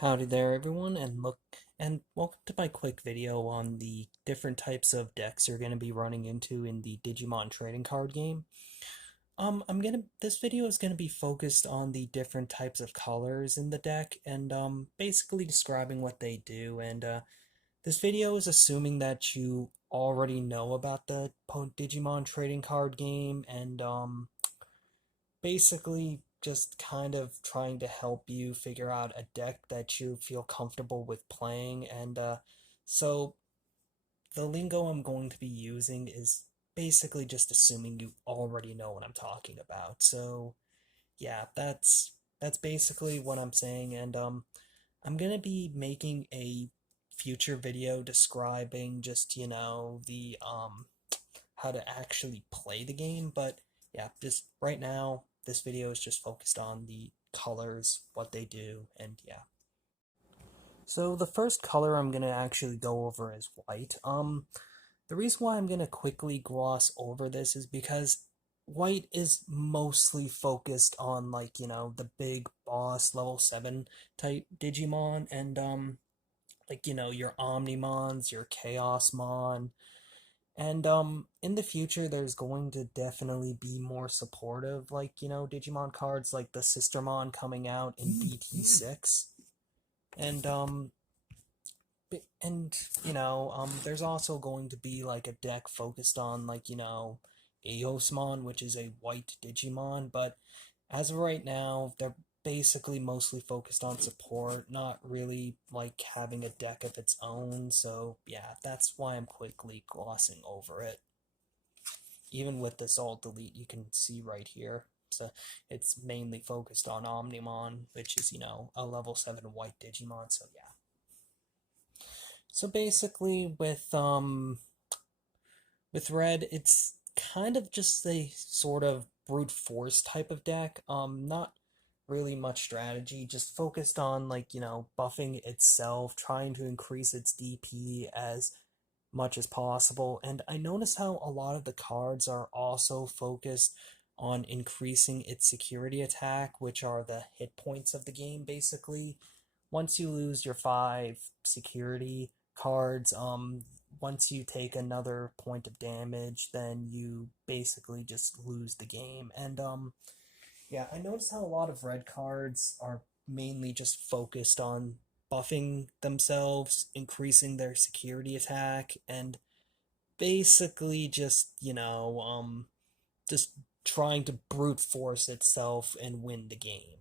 Howdy there everyone, and welcome to my quick video on the different types of decks you're going to be running into in the Digimon trading card game. This video is going to be focused on the different types of colors in the deck and basically describing what they do. And this video is assuming that you already know about the Digimon trading card game and basically just kind of trying to help you figure out a deck that you feel comfortable with playing. And so the lingo I'm going to be using is basically just assuming you already know what I'm talking about. So yeah, that's basically what I'm saying. And I'm gonna be making a future video describing just the how to actually play the game. But yeah, just right now, this video is just focused on the colors, what they do, and yeah. So the first color I'm gonna actually go over is white. The reason why I'm gonna quickly gloss over this is because white is mostly focused on the big boss level 7 type Digimon and your Omnimons, your Chaosmon, and in the future there's going to definitely be more supportive Digimon cards like the Sistermon coming out in BT6. And there's also going to be like a deck focused on Eosmon, which is a white Digimon, but as of right now, they're basically mostly focused on support, not really like having a deck of its own. So yeah, that's why I'm quickly glossing over it. Even with this alt delete, you can see right here. So it's mainly focused on Omnimon, which is, a level 7 white Digimon. So yeah. So basically with red, it's kind of just a sort of brute force type of deck. Not really much strategy, just focused on buffing itself, trying to increase its DP as much as possible. And I notice how a lot of the cards are also focused on increasing its security attack, which are the hit points of the game basically. Once you lose your 5 security cards, once you take another point of damage, then you basically just lose the game. And yeah, I noticed how a lot of red cards are mainly just focused on buffing themselves, increasing their security attack, and basically just trying to brute force itself and win the game.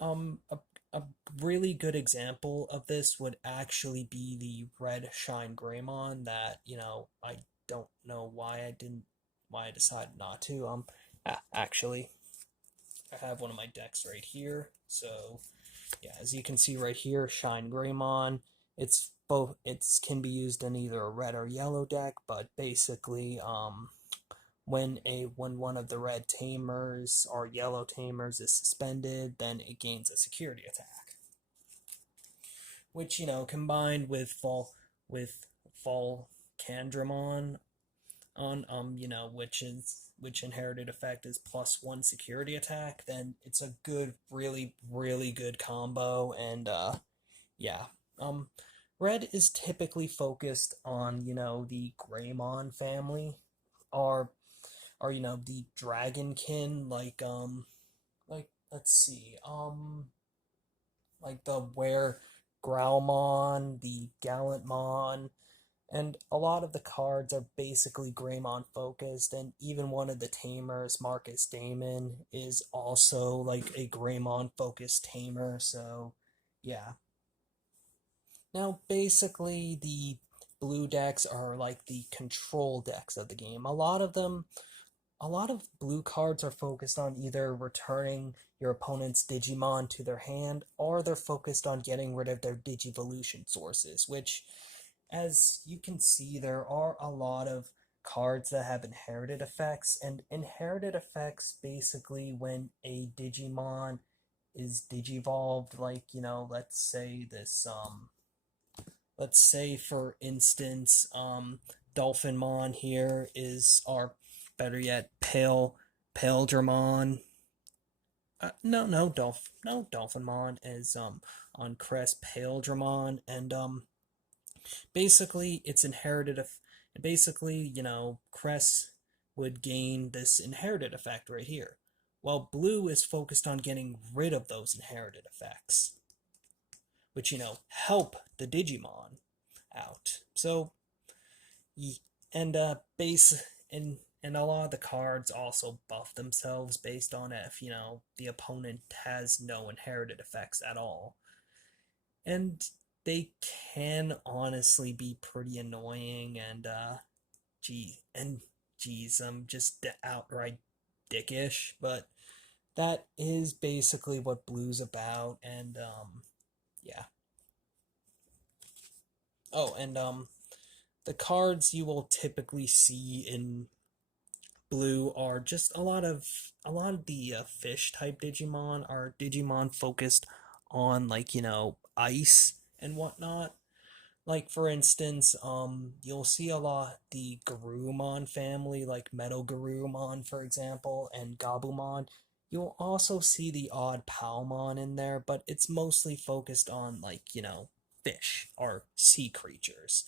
A really good example of this would actually be the red Shine Greymon that, I don't know why I decided not to. Actually, I have one of my decks right here. So, yeah, as you can see right here, Shine Greymon. It can be used in either a red or yellow deck, but basically, when one of the red tamers or yellow tamers is suspended, then it gains a security attack. Which, combined with Fall Candramon on which inherited effect is +1 security attack, then it's a good, really, really good combo. And yeah. Red is typically focused on, the Greymon family, or the Dragonkin, like let's see, like the Were Growlmon, the Gallantmon, and a lot of the cards are basically Greymon focused, and even one of the tamers, Marcus Damon, is also like a Greymon focused tamer. So yeah. Now basically the blue decks are like the control decks of the game. A lot of blue cards are focused on either returning your opponent's Digimon to their hand, or they're focused on getting rid of their Digivolution sources, which, as you can see, there are a lot of cards that have inherited effects, and inherited effects basically when a Digimon is digivolved, let's say for instance, Dolphinmon here is, or better yet, Pale Dramon. No, Dolphinmon is on Crest Paildramon, and basically it's inherited. Basically, Crest would gain this inherited effect right here, while Blue is focused on getting rid of those inherited effects, which help the Digimon out. So and base and a lot of the cards also buff themselves based on if the opponent has no inherited effects at all, and they can honestly be pretty annoying and geez, I'm just outright dickish, but that is basically what Blue's about, and yeah. Oh, and the cards you will typically see in Blue are just a lot of the fish type Digimon are Digimon focused on like ice and whatnot. Like for instance, you'll see a lot the Garurumon family, like Metal Garurumon, for example, and Gabumon. You'll also see the odd Palmon in there, but it's mostly focused on like fish or sea creatures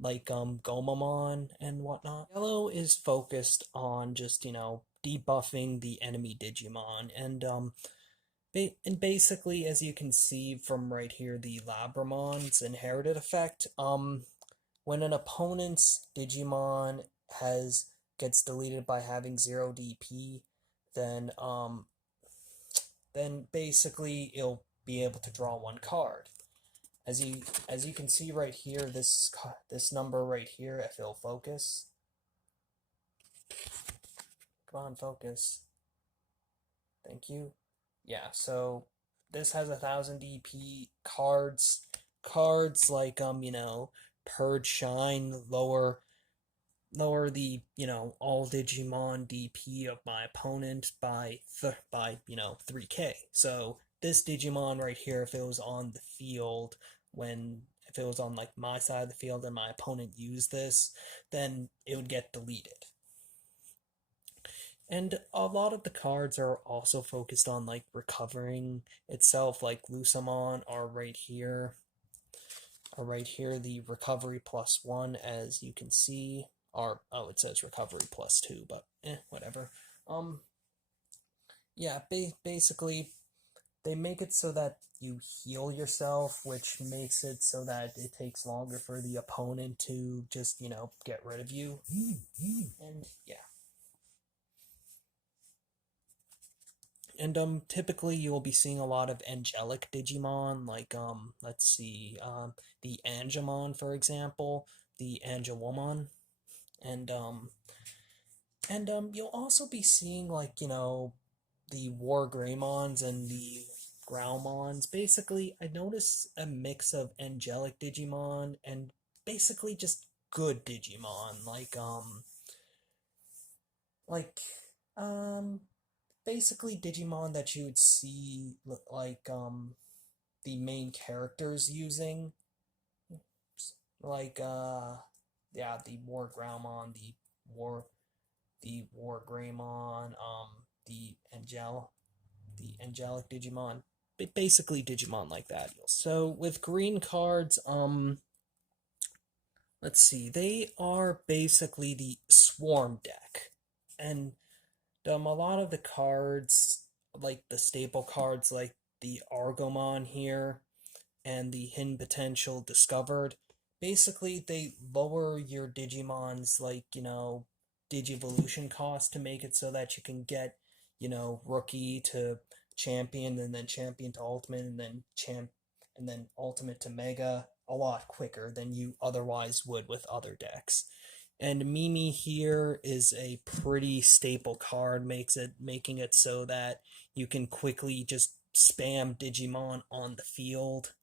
like Gomamon and whatnot. Yellow is focused on just debuffing the enemy Digimon, and basically, as you can see from right here, the Labramon's inherited effect. When an opponent's Digimon has gets deleted by having 0 DP, then basically it'll be able to draw one card. As you can see right here, this number right here, if it'll focus. Come on, focus. Thank you. Yeah, so this has 1,000 DP cards. Cards like Purge Shine lower the all Digimon DP of my opponent by 3K. So this Digimon right here, if it was on the field if it was on like my side of the field and my opponent used this, then it would get deleted. And a lot of the cards are also focused on like recovering itself, like Lusamon are right here, the recovery +1, as you can see. Or oh, it says recovery +2, but whatever. Yeah, basically they make it so that you heal yourself, which makes it so that it takes longer for the opponent to just, get rid of you. And yeah. And typically you will be seeing a lot of angelic Digimon, like let's see, the Angemon, for example, the Angelwomon, and you'll also be seeing like the War Greymons and the Growlmons. Basically, I notice a mix of angelic Digimon and basically just good Digimon, like um basically Digimon that you would see like the main characters using, like yeah, the War Growlmon, the War Greymon, the angelic Digimon, basically Digimon like that. So with green cards, let's see, they are basically the Swarm deck, and a lot of the cards, like the staple cards, like the Argomon here and the hidden potential discovered, basically they lower your Digimon's Digivolution cost to make it so that you can get rookie to champion, and then champion to ultimate, and then and then ultimate to mega a lot quicker than you otherwise would with other decks. And Mimi here is a pretty staple card, making it so that you can quickly just spam Digimon on the field.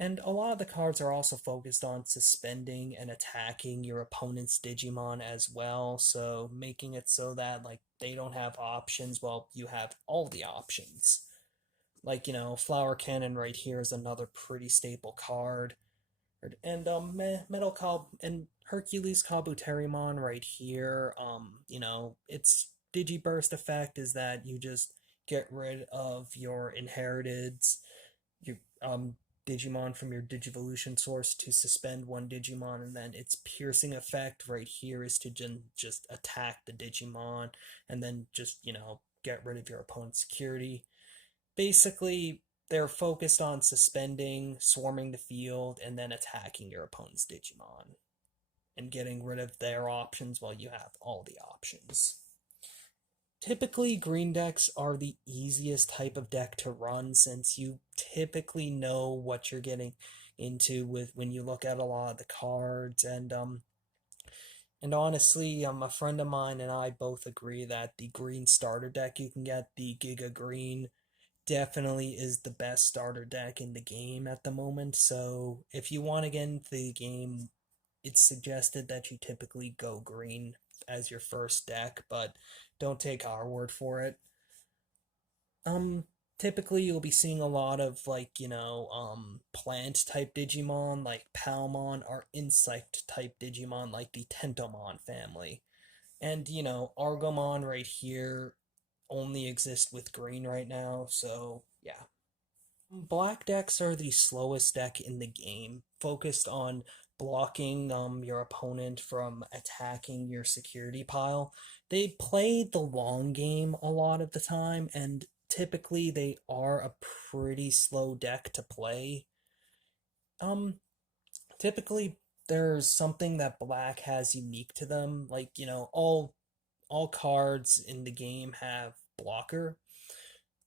And a lot of the cards are also focused on suspending and attacking your opponent's Digimon as well, so making it so that like they don't have options while you have all the options. Like, Flower Cannon right here is another pretty staple card. And Metal Cob and Hercules Kabuterimon right here. Its Digiburst effect is that you just get rid of your inherited your Digimon from your Digivolution source to suspend one Digimon, and then its piercing effect right here is to just attack the Digimon, and then just, get rid of your opponent's security. Basically, they're focused on suspending, swarming the field, and then attacking your opponent's Digimon, and getting rid of their options while you have all the options. Typically, green decks are the easiest type of deck to run since you typically know what you're getting into with when you look at a lot of the cards, and honestly, a friend of mine and I both agree that the green starter deck you can get, the Giga Green, definitely is the best starter deck in the game at the moment. So if you want to get into the game, it's suggested that you typically go green as your first deck, but don't take our word for it. Um, Typically you'll be seeing a lot of like, plant type Digimon like Palmon or insect type Digimon like the Tentomon family. And, Argomon right here only exists with green right now, so yeah. Black decks are the slowest deck in the game, focused on blocking your opponent from attacking your security pile. They play the long game a lot of the time, and typically they are a pretty slow deck to play. Um, Typically there's something that black has unique to them, like, all cards in the game have blocker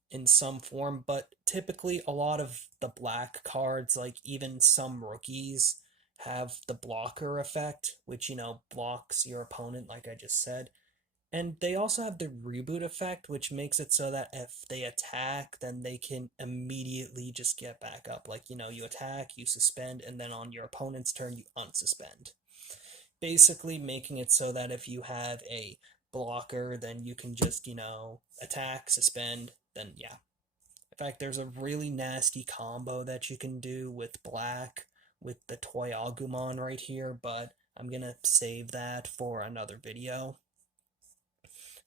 in some form, but typically a lot of the black cards, like even some rookies, have the blocker effect, which, blocks your opponent, like I just said. And they also have the reboot effect, which makes it so that if they attack, then they can immediately just get back up. Like, you attack, you suspend, and then on your opponent's turn, you unsuspend. Basically, making it so that if you have a blocker, then you can just, attack, suspend, then yeah, in fact, there's a really nasty combo that you can do with black with the Toy Agumon right here, but I'm gonna save that for another video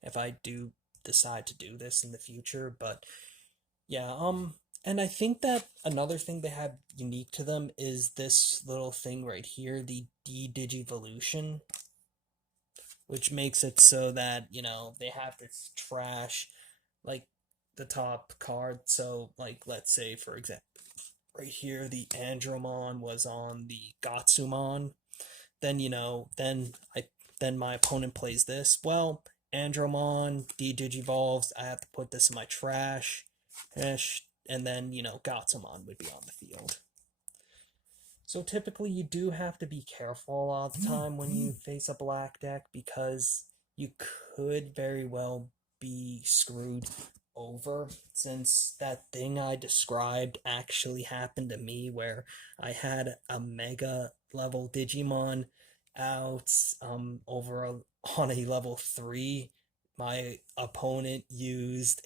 if I do decide to do this in the future. But yeah, and I think that another thing they have unique to them is this little thing right here, the D-Digivolution, which makes it so that, they have this trash, like, the top card. So, like, let's say, for example, right here, the Andromon was on the Gatsumon. Then, then my opponent plays this. Well, Andromon de-digivolves. I have to put this in my trash. And then, Gatsumon would be on the field. So typically you do have to be careful a lot of the time when you face a black deck, because you could very well be screwed over, since that thing I described actually happened to me where I had a mega level Digimon out on a level 3. My opponent used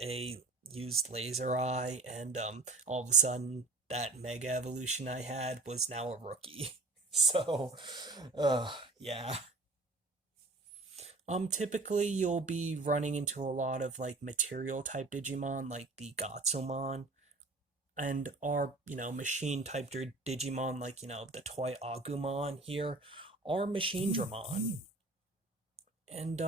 laser eye, and all of a sudden that mega evolution I had was now a rookie. So, yeah. Typically you'll be running into a lot of like material type Digimon, like the Gatsumon, and our, machine type Digimon, like, the Toy Agumon here, are Machine Dramon. And,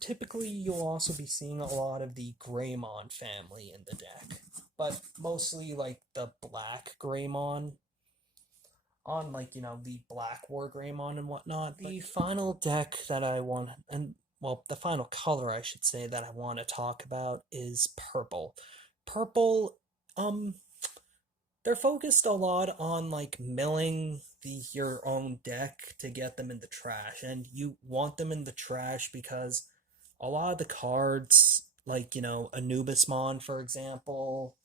typically you'll also be seeing a lot of the Greymon family in the deck, but mostly like the black Greymon, on, like, the Black War Greymon and whatnot. The final deck that I want, and well, the final color I should say that I want to talk about is purple. Purple, they're focused a lot on like milling your own deck to get them in the trash, and you want them in the trash because a lot of the cards, like, Anubismon, for example,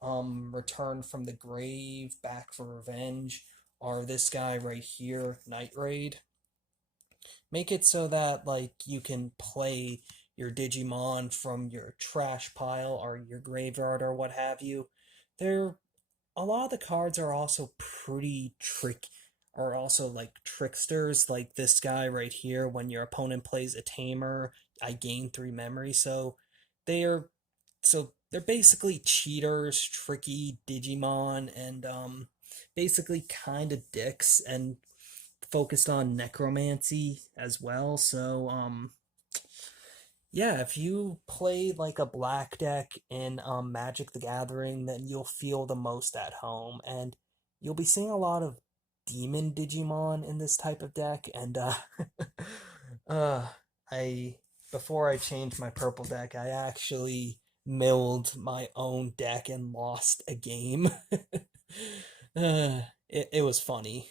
Return from the Grave, Back for Revenge, are this guy right here, Night Raid. Make it so that, like, you can play your Digimon from your trash pile or your graveyard or what have you. They're A lot of the cards are also pretty are also like tricksters, like this guy right here. When your opponent plays a tamer, I gained 3 memory. They are they're basically cheaters, tricky Digimon, and basically kind of dicks and focused on necromancy as well. Yeah, if you play like a black deck in Magic the Gathering, then you'll feel the most at home, and you'll be seeing a lot of demon Digimon in this type of deck. And uh, I before I changed my purple deck, I actually milled my own deck and lost a game. It was funny,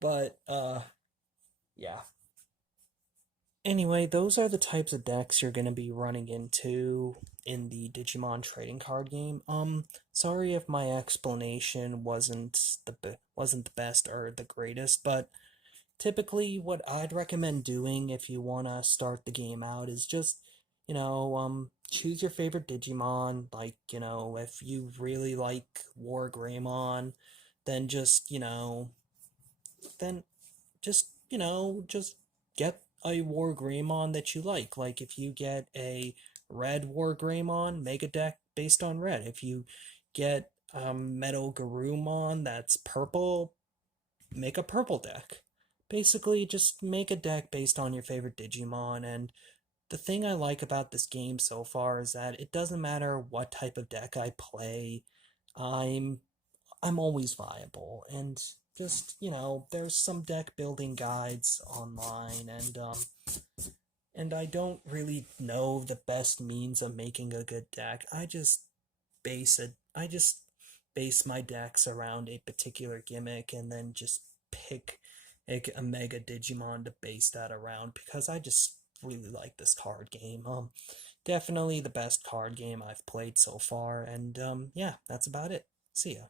but yeah. Anyway, those are the types of decks you're going to be running into in the Digimon trading card game. Sorry if my explanation wasn't the best or the greatest, but typically what I'd recommend doing if you want to start the game out is just, choose your favorite Digimon. Like, if you really like War Greymon, then then just get a War Greymon that you like. Like if you get a red War Greymon, make a deck based on red. If you get Metal Garurumon that's purple, make a purple deck. Basically, just make a deck based on your favorite Digimon. And the thing I like about this game so far is that it doesn't matter what type of deck I play. I'm I'm always viable. And just, there's some deck building guides online, and I don't really know the best means of making a good deck. I just base my decks around a particular gimmick and then just pick a Mega Digimon to base that around because I just really like this card game. Definitely the best card game I've played so far, and yeah, that's about it. See ya.